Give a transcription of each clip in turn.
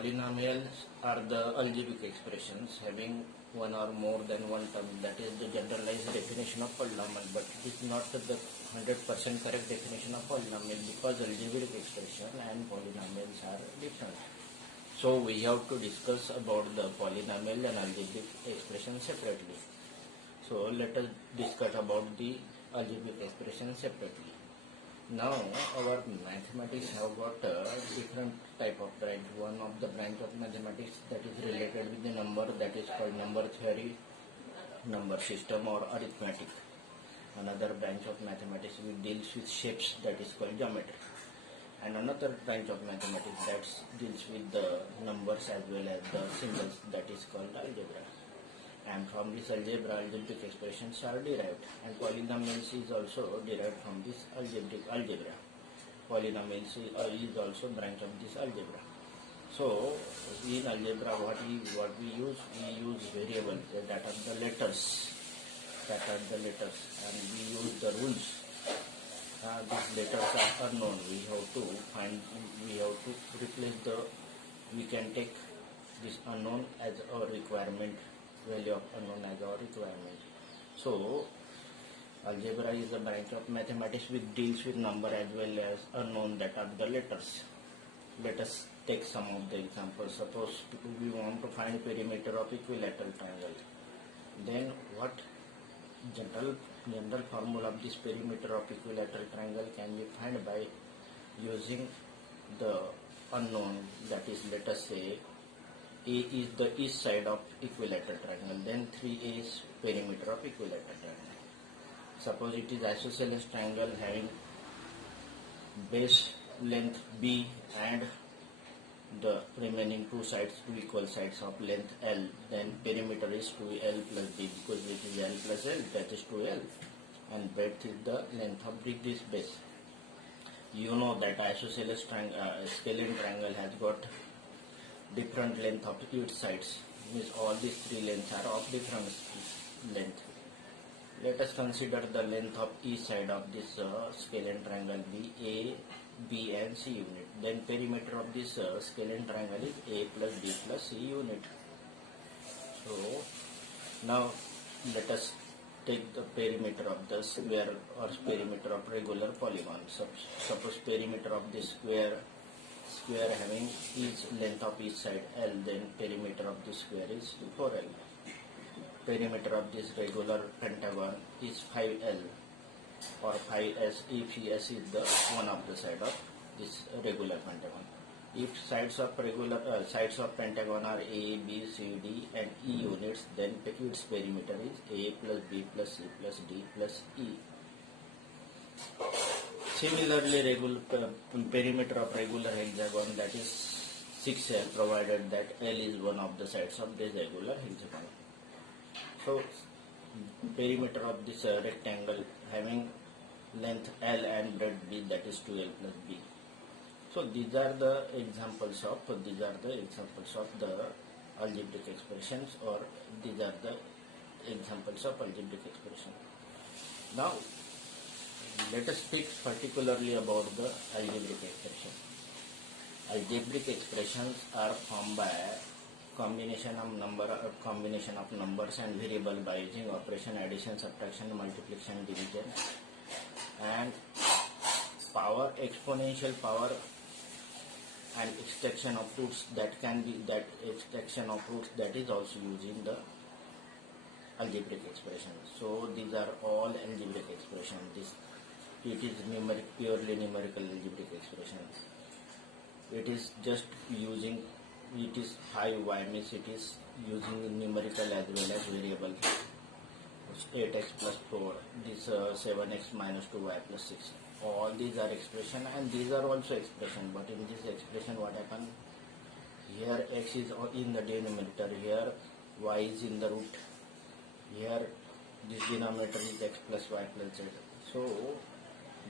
Polynomials are the algebraic expressions having one or more than one term. That is the generalized definition of polynomial, but it is not the 100% correct definition of polynomial because algebraic expression and polynomials are different. So we have to discuss about the polynomial and algebraic expression separately. So let us discuss about the algebraic expression separately. Now our mathematics have got different type of branch. One of the branch of mathematics that is related with the number, that is called number theory, number system or arithmetic. Another branch of mathematics which deals with shapes, that is called geometry. And another branch of mathematics that deals with the numbers as well as the symbols, that is called algebra. And from this algebra, algebraic expressions are derived, and polynomials is also derived from this algebra. Polynomials is also branch of this algebra. So in algebra, what we use variables that are the letters, and we use the rules. These letters are unknown. We have to replace we can take this unknown as our requirement, value of unknown as our requirement. So algebra is a branch of mathematics which deals with number as well as unknown, that are the letters. Let us take some of the examples. Suppose we want to find perimeter of equilateral triangle. Then what general formula of this perimeter of equilateral triangle can be found by using the unknown, that is, let us say A is the east side of equilateral triangle, then 3A is perimeter of equilateral triangle. Suppose it is isosceles triangle having base length B and the remaining two sides, two equal sides of length L, then perimeter is 2L plus B, because it is L plus L, that is 2L, and breadth is the length of this base. You know that isosceles scalene triangle has got different length of each sides, means all these three lengths are of different length. Let us consider the length of each side of this scalene triangle be A, B and C unit. Then perimeter of this scalene triangle is A plus B plus C unit. So now let us take the perimeter of the square or perimeter of regular polygon. Suppose perimeter of this square having each length of each side L, then perimeter of this square is 4L. Perimeter of this regular pentagon is 5L or 5S if S is the one of the side of this regular pentagon. If sides of pentagon are A, B, C, D and E units, then its perimeter is A plus B plus C plus D plus E. Similarly, perimeter of regular hexagon, that is 6L, provided that L is one of the sides of this regular hexagon. So perimeter of this rectangle having length L and breadth B, that is 2L plus B. So these are the examples of the algebraic expressions, or these are the examples of algebraic expression. Now let us speak particularly about the algebraic expression. Algebraic expressions are formed by combination of numbers and variable by using operation addition, subtraction, multiplication, division, and power, exponential power, and extraction of roots that is also using the algebraic expression. So these are all algebraic expressions. It is purely numerical algebraic expressions. It is just using, it is 5y, means it is using numerical as well as variable. 8x plus 4, this 7x minus 2y plus 6. All these are expression and these are also expression, but in this expression what happens? Here x is in the denominator, here y is in the root, here this denominator is x plus y plus z. So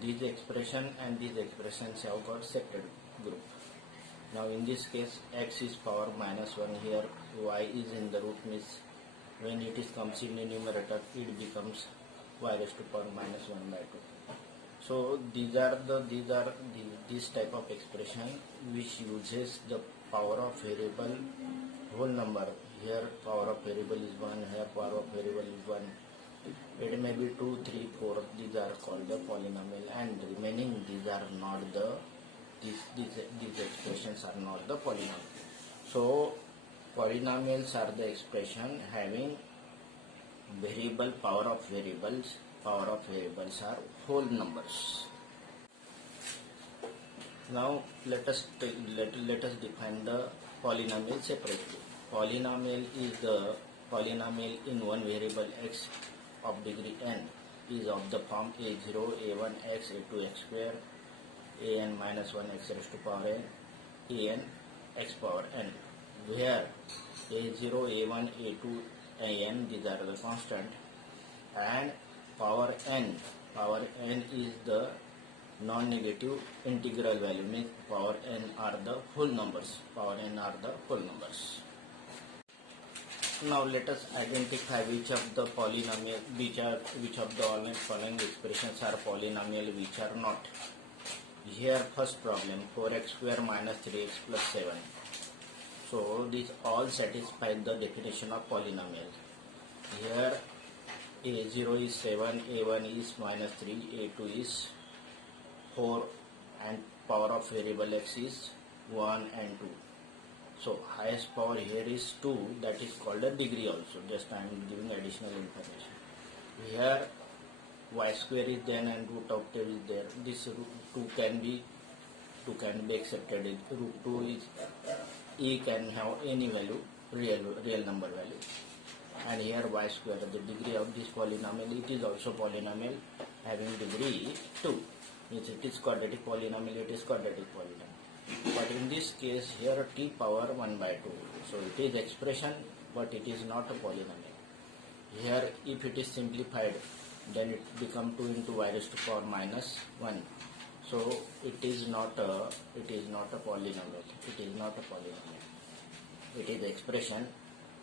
these expression and these expressions have got separate group. Now in this case x is power minus 1, here y is in the root, means when it comes in the numerator it becomes y raised to power minus 1 by 2. So these type of expression which uses the power of variable whole number. Here power of variable is 1, here power of variable is 1. It may be 2, 3, 4. These are called the polynomial, and remaining these are not the these expressions are not the polynomial. So polynomials are the expression having variable power of variables. Power of variables are whole numbers. Now let us define the polynomial separately. Polynomial is the polynomial in one variable x of degree n is of the form a0, a1 x, a2 x square, an minus 1 x raised to power n, an x power n, where a0, a1, a2, an these are the constant, and power n is the non-negative integral value, means power n are the whole numbers. Power n are the whole numbers. Now let us identify which of the polynomial, which of the following expressions are polynomial, which are not. Here first problem, 4x square minus 3x plus 7. So these all satisfy the definition of polynomial. Here a0 is 7, a1 is minus 3, a2 is 4, and power of variable x is 1 and 2. So highest power here is 2, that is called a degree also. Just I am giving additional information. Here y square is there and root of 2 is there. This root 2 can be accepted. Root 2 is e can have any value, real number value. And here y square, the degree of this polynomial, it is also polynomial having degree 2. Means it is quadratic polynomial, it is quadratic polynomial. But in this case here t power 1 by 2. So it is expression, but it is not a polynomial. Here if it is simplified, then it become 2 into y raised to power minus 1. So it is not a polynomial. It is not a polynomial. It is expression,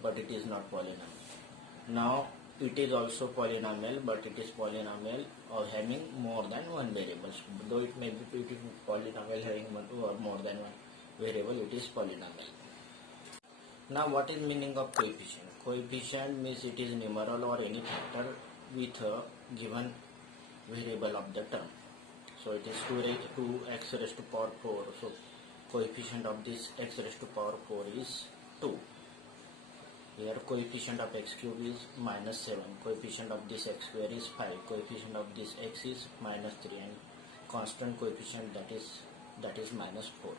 but it is not polynomial. Now it is also polynomial, but it is polynomial of having more than one variable. Though it may be polynomial having one or more than one variable, it is polynomial. Now what is meaning of coefficient? Coefficient means it is numeral or any factor with a given variable of the term. So it is 2x raised to power 4. So coefficient of this x raised to power 4 is 2. Here coefficient of x cube is minus 7, coefficient of this x square is 5, coefficient of this x is minus 3, and constant coefficient that is minus 4.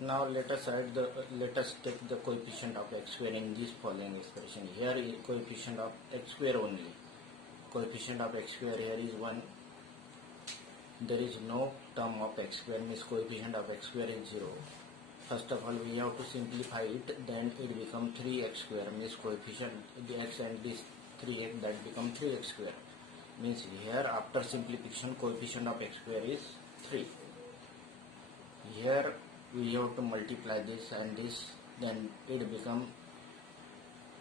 Now let us take the coefficient of x square in this following expression. Here is coefficient of x square only. Coefficient of x square here is 1. There is no term of x square, means coefficient of x square is 0. First of all, we have to simplify it, then it become 3x square, means coefficient the x and this 3x, that become 3x square. Means here after simplification coefficient of x square is 3. Here we have to multiply this and this, then it become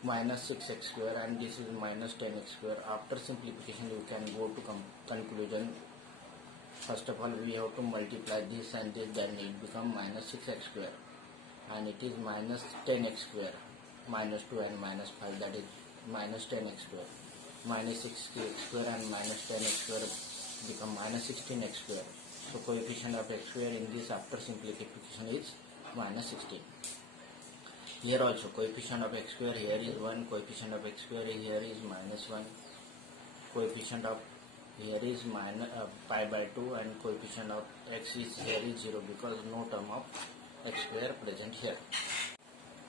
minus 6x square, and this is minus 10x square. After simplification you can go to conclusion. First of all we have to multiply this and this, then it become minus 6x square, and it is minus 10x square, minus 2 and minus 5, that is minus 10x square, minus 6x square and minus 10x square become minus 16x square. So coefficient of x square in this after simplification is minus 16. Here also coefficient of x square here is 1, coefficient of x square here is minus 1, coefficient of here is minus pi by 2, and coefficient of x is here is 0 because no term of x square present here.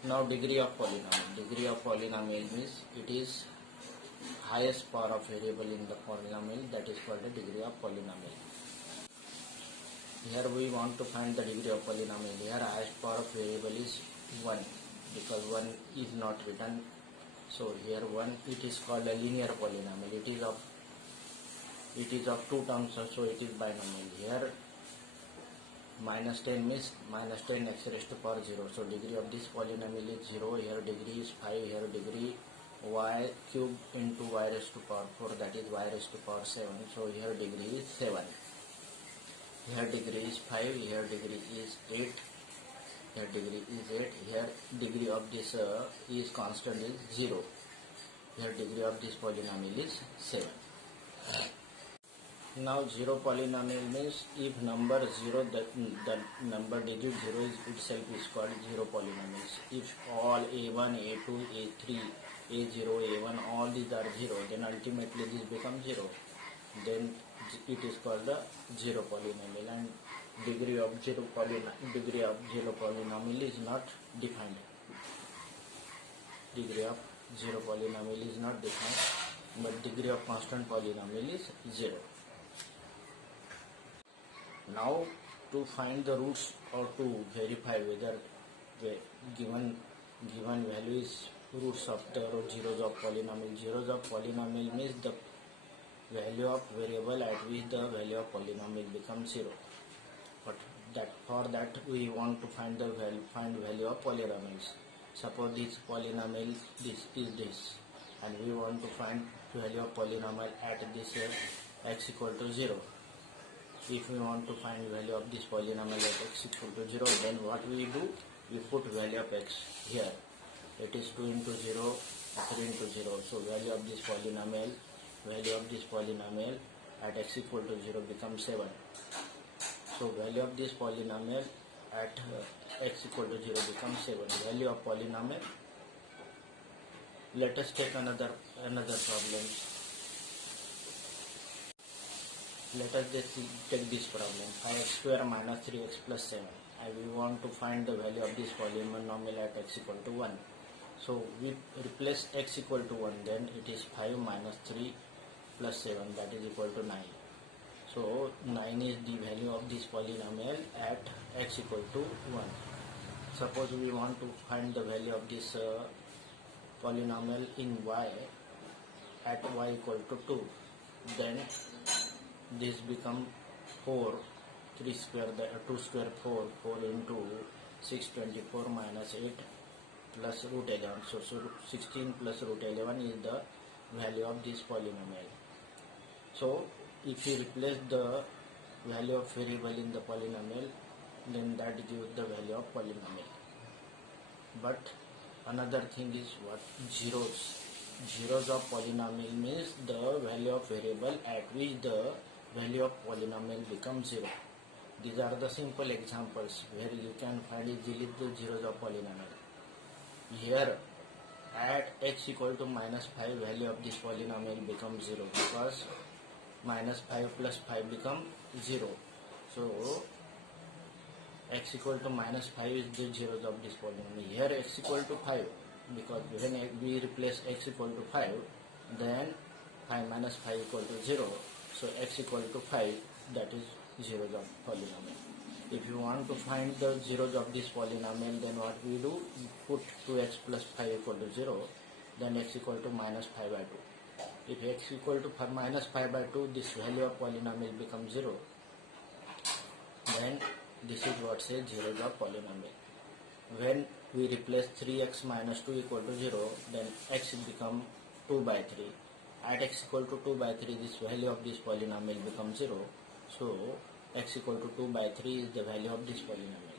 Now degree of polynomial. Degree of polynomial means it is highest power of variable in the polynomial, that is called the degree of polynomial. Here we want to find the degree of polynomial. Here highest power of variable is 1 because 1 is not written. So here 1, it is called a linear polynomial. It is of 2 terms, so it is binomial. Here minus 10 means minus 10 x raised to power 0. So degree of this polynomial is 0. Here degree is 5. Here degree y cube into y raised to power 4, that is y raised to power 7. So here degree is 7. Here degree is 5. Here degree is 8. Here degree is 8. Here degree of this is constant is 0. Here degree of this polynomial is 7. Now 0 polynomial means if number 0, the number digit 0 is itself is called 0 polynomials. If all a1, a2, a3, a0, a1 all these are 0, then ultimately this becomes 0. Then it is called the 0 polynomial, and degree of 0 polynomial is not defined. Degree of 0 polynomial is not defined, but degree of constant polynomial is 0. Now to find the roots or to verify whether the given value is roots of the zeros of polynomial. Zeros of polynomial means the value of variable at which the value of polynomial becomes 0. But for that we want to find the value of polynomials. Suppose this polynomial this is this, and we want to find value of polynomial at this x equal to 0. If we want to find value of this polynomial at x equal to 0, then what we do? We put value of x here. It is 2 into 0, 3 into 0. So value of this polynomial at x equal to 0 becomes 7. So value of this polynomial at x equal to 0 becomes 7. Value of polynomial. Let us take another problem. Let us just take this problem, 5x square minus 3x plus 7, and we want to find the value of this polynomial at x equal to 1. So we replace x equal to 1, then it is 5 minus 3 plus 7, that is equal to 9. So 9 is the value of this polynomial at x equal to 1. Suppose we want to find the value of this polynomial in y at y equal to 2, then this become 4, 3 square, 2 square 4 into 624 minus 8 plus root 11. So 16 plus root 11 is the value of this polynomial. So if you replace the value of variable in the polynomial, then that gives the value of polynomial. But another thing is what? Zeros. Zeros of polynomial means the value of variable at which the value of polynomial becomes 0. These are the simple examples where you can find easily the zeros of polynomial. Here at x equal to minus 5, value of this polynomial becomes 0 because minus 5 plus 5 become 0. So x equal to minus 5 is the zeros of this polynomial. Here x equal to 5, because when we replace x equal to 5, then 5 minus 5 equal to 0. So x equal to 5, that is zeros of polynomial. If you want to find the zeros of this polynomial, then what we do? We put 2x plus 5 equal to 0, then x equal to minus 5 by 2. If x equal to minus 5 by 2, this value of polynomial becomes 0. Then this is what says zeros of polynomial. When we replace 3x minus 2 equal to 0, then x become 2 by 3. At x equal to 2 by 3, this value of this polynomial becomes 0. So x equal to 2 by 3 is the value of this polynomial.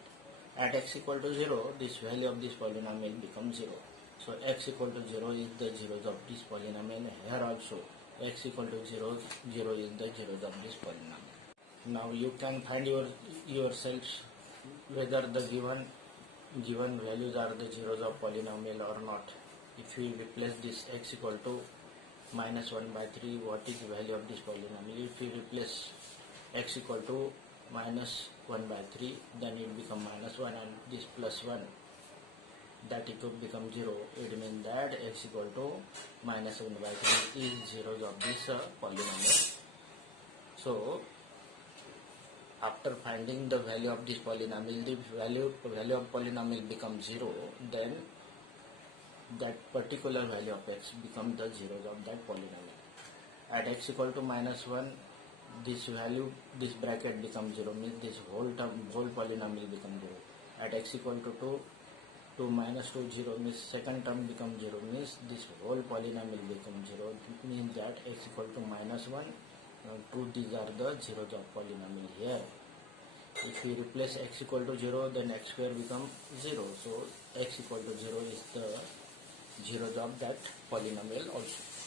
At x equal to 0, this value of this polynomial becomes 0. So x equal to 0 is the zeros of this polynomial. Here also x equal to 0, 0 is the zeros of this polynomial. Now you can find yourselves whether the given values are the zeros of polynomial or not. If we replace this x equal to minus 1 by 3, what is the value of this polynomial? If we replace x equal to minus 1 by 3, then it become minus 1, and this plus 1, that it will become 0. It means that x equal to minus 1 by 3 is zeros of this polynomial. So after finding the value of this polynomial, the value of polynomial becomes 0, then that particular value of x becomes the zeros of that polynomial. At x equal to minus 1, this value, this bracket becomes 0, means this whole polynomial becomes 0. At x equal to 2 minus 2, 0, means second term becomes 0, means this whole polynomial becomes 0, means that x equal to minus 1, 2, these are the zeros of polynomial here. If we replace x equal to 0, then x square become 0. So x equal to 0 is the zeroth of that polynomial also.